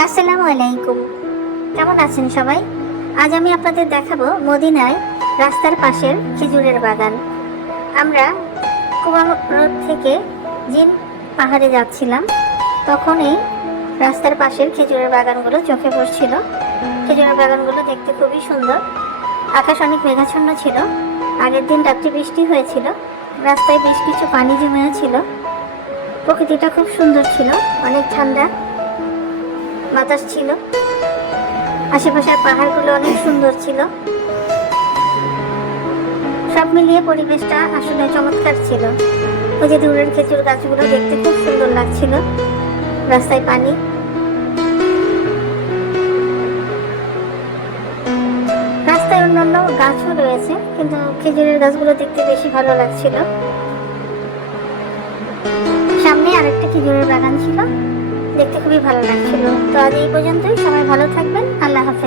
আসসালামু আলাইকুম। কেমন আছেন সবাই? আজ আমি আপনাদের দেখাবো মদিনায় রাস্তার পাশের খেজুরের বাগান। আমরা কুবা রোড থেকে জিন পাহাড়ে যাচ্ছিলাম তখন এই রাস্তার পাশের খেজুরের বাগানগুলো চোখে পড়ছিল। খেজুরের বাগানগুলো দেখতে খুবই সুন্দর। আকাশ অনেক মেঘাচ্ছন্ন ছিল। আগের দিন রাত্রি বৃষ্টি হয়েছিল। রাস্তায় বেশ কিছু পানি জমেও ছিল। প্রকৃতিটা খুব সুন্দর ছিল, অনেক ঠান্ডা। বাতাস ছিল। আশেপাশের পাহাড়গুলো অনেক সুন্দর ছিল। সব মিলিয়ে পরিবেশটা আসলে চমৎকার ছিল। ওই যে দূরের খেজুর গাছগুলো দেখতে খুব সুন্দর লাগছিল। রাস্তায় পানি। রাস্তায় অন্যান্য গাছও রয়েছে, কিন্তু খেজুরের গাছগুলো দেখতে বেশি ভালো লাগছিল। সামনে আরেকটা খেজুরের বাগান ছিল। দেখতে খুবই ভালো লাগছিল। তো আজ এই পর্যন্তই। সবাই ভালো থাকবেন। আল্লাহ হাফেজ।